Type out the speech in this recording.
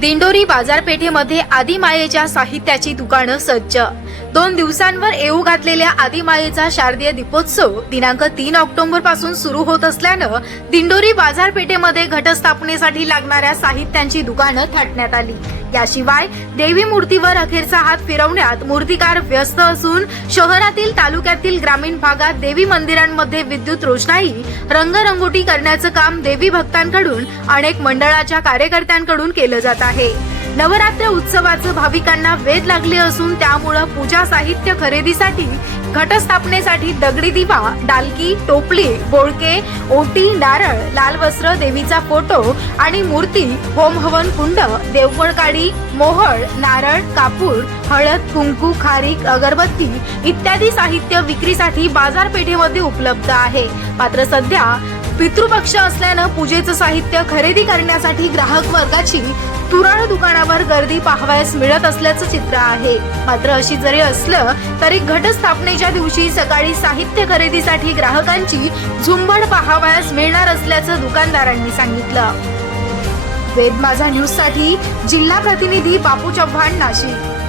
दिंडोरी बाजारपेठेमध्ये आदिमायेच्या साहित्याची दुकानं सज्ज. दोन दिवसांवर येऊ घातलेल्या आदिमायेचा शारदीय दीपोत्सव दिनांक तीन ऑक्टोबरपासून सुरू होत असल्यानं दिंडोरी बाजारपेठेमध्ये घटस्थापनेसाठी लागणाऱ्या साहित्यांची दुकानं थाटण्यात आली. याशिवाय देवी मूर्तीवर अखेरचा हात फिरवण्यात मूर्तिकार व्यस्त असून शहरातील तालुक्यातील ग्रामीण भागात देवी मंदिरांमध्ये विद्युत रोषणाई रंगरंगोटी करण्याचं काम देवी भक्तांकडून अनेक मंडळाच्या कार्यकर्त्यांकडून केलं जात आहे. नवरात्र उत्सवाचं भाविकांना वेध लागले असून त्यामुळं पूजा साहित्य खरेदीसाठी घटस्थापनेसाठी दगडी दिवा डालकी टोपली बोळके ओटी नारळ लाल वस्त्र देवीचा फोटो आणि मूर्ती होम हवन कुंड देवगड काडी मोहळ नारळ कापूर हळद कुंकू खारीक अगरबत्ती इत्यादी साहित्य विक्रीसाठी बाजारपेठेमध्ये उपलब्ध आहे. मात्र सध्या पितृपक्ष असल्यानं पूजेचं साहित्य खरेदी करण्यासाठी ग्राहक वर्गाची तुरळ दुकानावर गर्दी पाहावयास मिळत असल्याचं चित्र आहे. मात्र अशी जरी असलं तरी घटस्थापनेच्या दिवशी सकाळी साहित्य खरेदीसाठी ग्राहकांची झुंबड पाहावयास मिळणार असल्याचं दुकानदारांनी सांगितलं. वेद माझा न्यूजसाठी जिल्हा प्रतिनिधी बापू चव्हाण नाशिक.